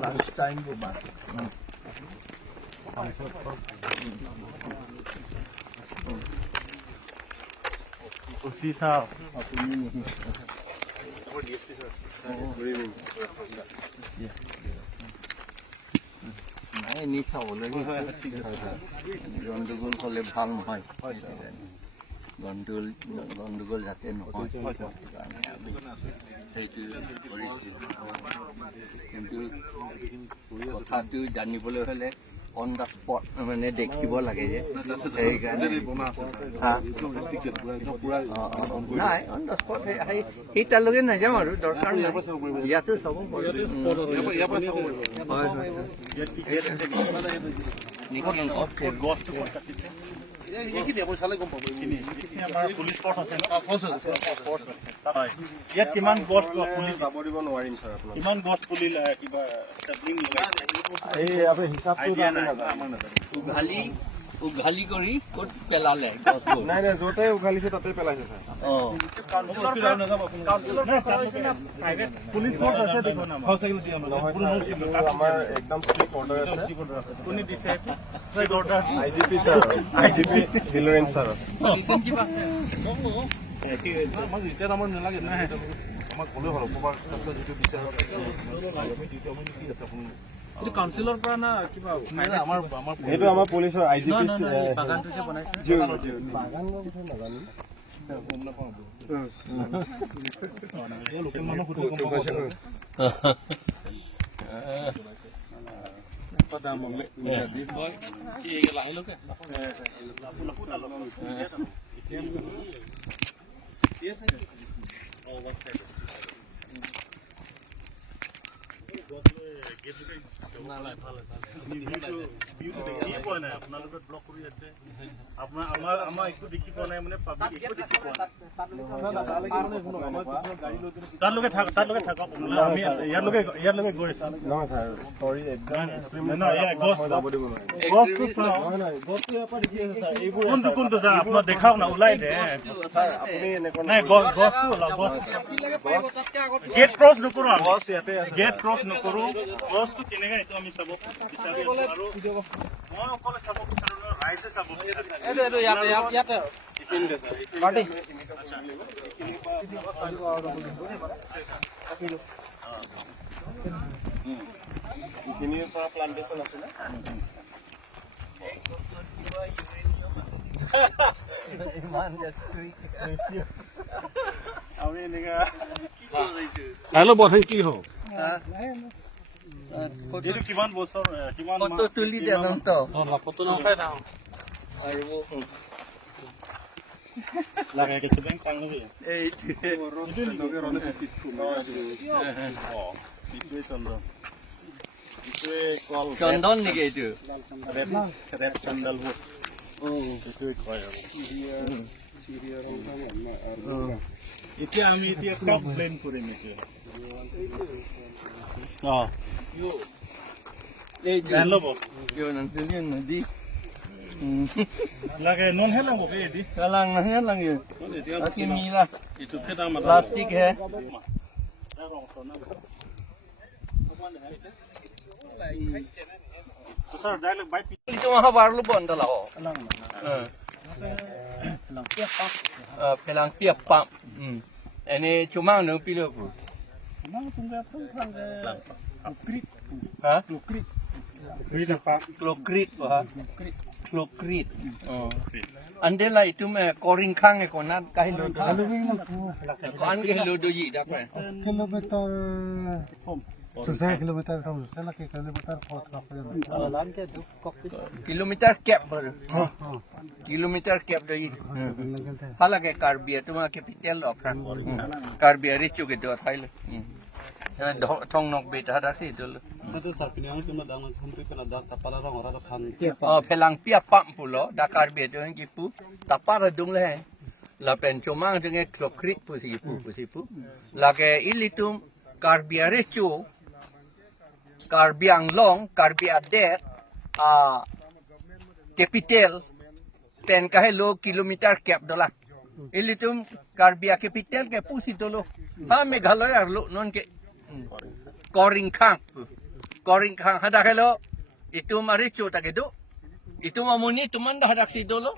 Lunch time po ba? उसी साहब নাই নি চাবলৈ গণ্ডগোল হ'লে ভাল নহয় গণ্ডগোল যাতে নহয় কাৰণে আমি সেইটো কৰিছিলোঁ কিন্তু কথাটো জানিবলৈ হ'লে অন দ্য স্পট মানে দেখিব লাগে যে সেইকাৰণে নাই অন দ্য স্পট সেই তালৈকে নাযাওঁ আৰু দৰকাৰ নাই ইয়াতো চাব পুলিচ ফৰ্চ আছে ইয়াত কিমান গছ পুলি যাব দিব নোৱাৰিম ছাৰ আপোনাক কিমান গছ পুলি কিবা এই আপুনি হিচাপটো উঘালি কৰি ক'ত পেলালে নাই নাই য'তে উঘালিছে তাতে পেলাইছে ছাৰ পুলিচ ফৰ্চ আছে দেখোন আমাৰ একদম ষ্ট্ৰিক্ট অৰ্ডাৰ আছে কোনে দিছে IGP ছাৰ IGP হিলৰেন ছাৰ আমাৰ নালাগে নাই আমাক ক'লেও হ'ল যিটো বিচাৰ কাউন্সিলৰ পৰা না কিবা আমাৰ সেইটো আমাৰ পুলিচৰ IGP বাগানটো যে বনাইছে বাগানৰ কথা নাজানো লোকেল মানুহ আপোনালোকে ব্লক কৰি আছে আপোনাৰ আমাৰ একো দেখি পোৱা নাই মানে পাব্লিক একো দেখি পোৱা নাই তালৈকে থাকক আমি ইয়ালৈকে গৈ আছো নহয় ছাৰ চৰি একদম কোনটো আপোনাৰ দেখাওক না ওলাই দে নাই গছটো গেট ক্ৰছ নকৰো গেট ক্ৰছ নকৰো গছটো কেনেকৈ এইটো আমি চাব বিচাৰি আৰু মই অকলে চাব বিচাৰো ৰাইজে চাব এইখিনিৰ পৰা প্লান্টেশ্যন আছে না আমি এনেকা কি হ'ব এইটো কিমান বছৰ কিমান ফটো তুলি দে ফটো নকৰাই না লাগে কিছু বেংক পাংবি চন্দন নেকি এইটো ৰেপ চেণ্ডেলবোৰ এইটোৱে কয় আৰু এতিয়া আমি ক্ৰপ প্লেন কৰিম এতিয়া ল'ব নদী লাগে ননহে লাগব এদি lang yun. Kimila. Itu kita amat Plastik है. Sir, dialog by Itu mah baru bon dalah ho. Pelang tiap pam. Ini cuma nang pilih aku. Mang tunggu apa Klokrit. Ha? Klokrit. Klokrit apa? Klokrit ha. Klokrit. Oh. Andela itu mah koring kang ko na kahilo. Kan kahilo do yi dak eh. kilometer susah kilometer kamu sana ke kilometer Kilometer cap ber. Kilometer cap do yi. Hala ke Karbia tu mah capital of Karbia richu ke do thail. Thong nok beta dak si dul. Pelang pia pam pulo Dakar beto yang kipu tapar dung le la pen comang dengan klokrit pusipu la ke ilitum Karbia rechu Karbiang long Karbia det capital 10 kilometer cap dola ilitum Karbia capital ke pusitolo ha Meghalaya lo non ke Koring Khang hada kelo itu maricho tagedo itu mamuni tumanda hadak sidolo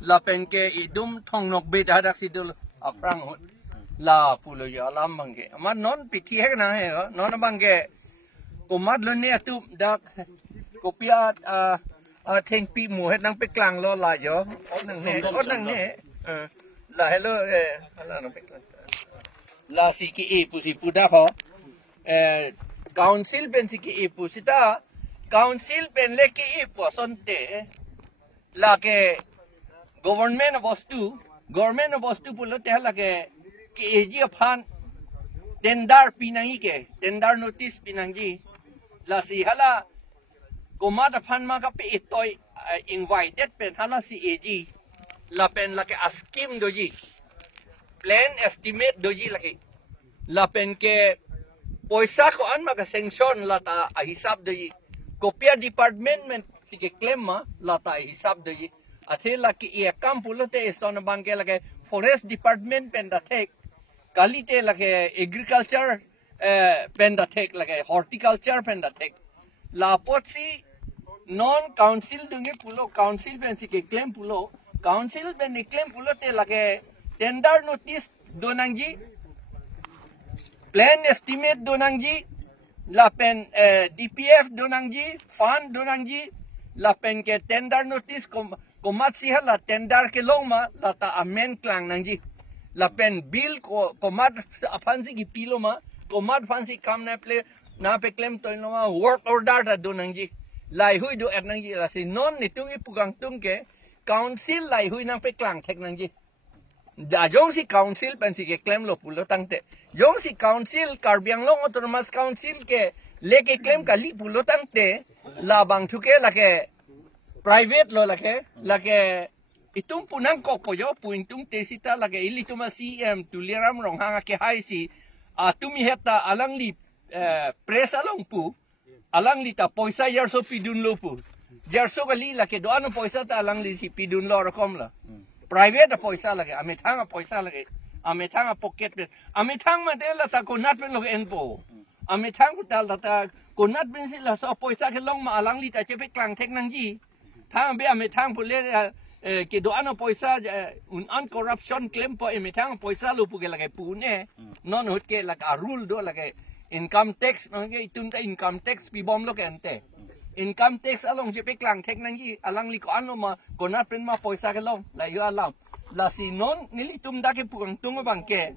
lapen ke idum thongnok be hadak sidolo aprang la pulo ya alam bangke amar non piti hai na hai non bangke komat lo ne tu dak kopiat theng pi mu het nang pe klang lo la yo nang ne la hello la no pe klang la si ki e pusi puda ho council ben si ki e pusita council ben le ki e posonte la ke government bostu pulo te la ke eji phan tendar pinangi ke tendar notice pinangi la si hala komat phan ma ka pe toy invited pen hala si eji la pen la ke askim doji plan estimate doji la pen ke poisa ko an ma ka sanction la ta hisab doji kopia department si ke claim ma la ta hisab doji athe la ki e kam pulo te son bangke la ke forest department pen da thek kalite la ke agriculture pen da thek la ke horticulture pen da thek la potsi non council dunge pulo council pen si ke claim pulo council pen ni claim pulo te la ke tender notice donangji plan estimate donangji la pen DPF donangji fund donangji la pen ke tender notice komat si hala tender ke long ma la ta amen klang nangji la pen bill ko komat fansi ki pilo ma komat fansi kam na pe claim to no ma work order ta donangji lai hui do ek nangji la si non ni tungi pugang tung ke council lai hui nang pe klang thek nangji da jong si council pen si ke claim lo pulo tangte jong si council Karbiang Long Autonomous Council ke leke claim ka li pulo tangte la bang thuke la ke private lo la ke itung punang kok po yo puintung tesita la ke ilituma CM tuliram rong hanga ke hai si tumi heta alang li press along pu alang li ta poisa yerso pidun lo pu yerso ka li la ke do ano poisa ta alang li si pidun lo rakom la private poisa lage ame thanga poisa lage ame thanga pocket pe ame thang ma de la ta konat pen lo en po ame thang ku tal ta konat pen si la so poisa ke long ma alang li ta che pe klang thek nang ji thang be ame thang pu le ke do ano poisa un an corruption claim po ame thang poisa lu pu ke lage pu ne non hot ke la ka rule do lage income tax no ke itun ta income tax pi bom lo ke ante income tax along je pe klang thek nang ji alang li ko ano ma konat pen ma poisa ke long la yo alam la si non nili tum da ke pukang tung bang ke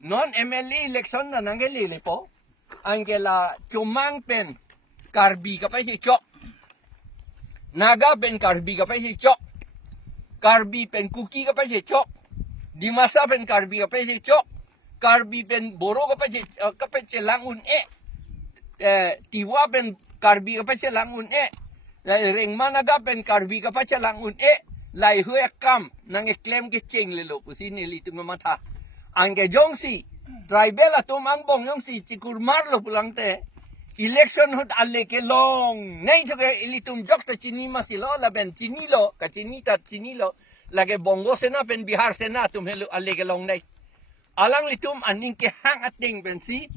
non MLA election na nang ke le po angela chumang pen Karbi ka pa si chok naga pen Karbi ka pa si chok Karbi pen Kuki ka pa si chok Dimasa pen Karbi ka pa si chok Karbi pen Boro ka pa si langun Tiwa pen Karbi ka pa si langun Rengma naga pen Karbi ka pa si langun lai hui kam nang claim ke cheng le lo pusi ni li tum matha angge jong si tribal atum ang bong yong si chikur mar lo pulang te election hut alle ke long nei to ke ilitum jok ta chini ma si lo la ben chini lo ka chini lo la ke bongo sena pen bihar sena tum helu alle ke long nei alang litum aning ke hang ating ben si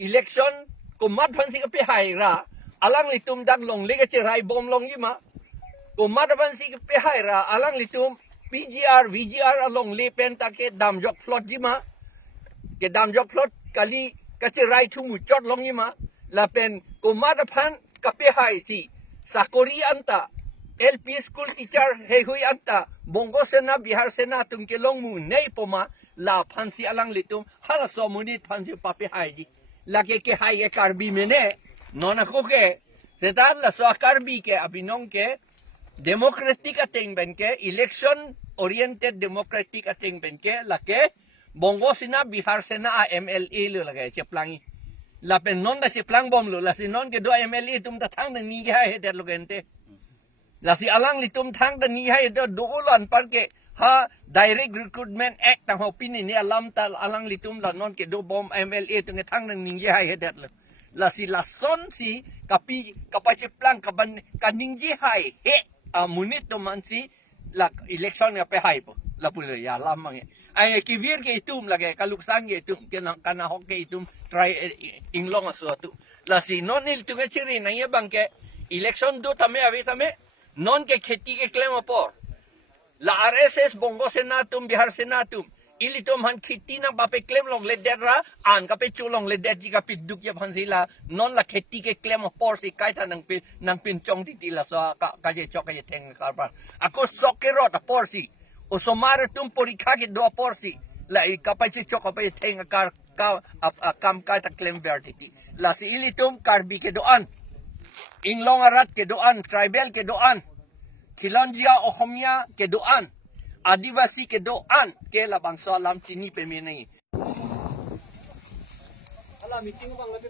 election ko mat phan si ka pe hai ra alang litum dak long le ke chirai bom long yima Kumadaban si pehaira alang litum VGR along lepen take damjok plot jima ke damjok plot kali kacirai tumu chot long jima lapen kumadaban kapehai si sakori anta LP school teacher hui anta bongo sena bihar sena tungke long mu nei poma la phansi alang litum hala so munit phansi papehai ji lake ke hai ke Karbi mene nona ko ke setat la so Karbi ke abinong ke democratic ating benke election oriented democratic ating benke lake bongo sina bihar sena MLA lo lage cheplangi la pen non da cheplang bom lo la sinon ke do MLA tum ta thang ni ga he der lo gente la si alang li tum thang da ni ha do dolan par ke ha direct recruitment act ta hopin ni alam ta alang li tum la non ke do bom MLA tum thang ni ga he der la si la son si kapi kapacheplang kaban kaningji hai he munit to man si la election nga pe hype la pula ya lamang ay kivir ke itum lagi kaluksang ke itum kana hok ke itum try inglong aso tu la si non il tu ke chiri na ye bang ke election do tame ave tame non ke kheti ke claim por la RSS bongo senatum bihar senatum ilitum han kheti na bape claim long le derra an ka pe chulong le der ji ka piduk ye phan sila non la kheti ke claim por si kai tha nang pin chong ti la so ka je chok ye theng ka pa ako sokero ta por si o somare tum porikha ke do por si la i ka pa che chok pa ye theng ka kam ka ta claim verti la si ilitum karbi ke doan inglong arat ke doan tribal ke doan Khilanjia Ohomia ke doan आदिवासी के दो आन के ला bangsa lam chini pe me nahi ala meeting bang lagi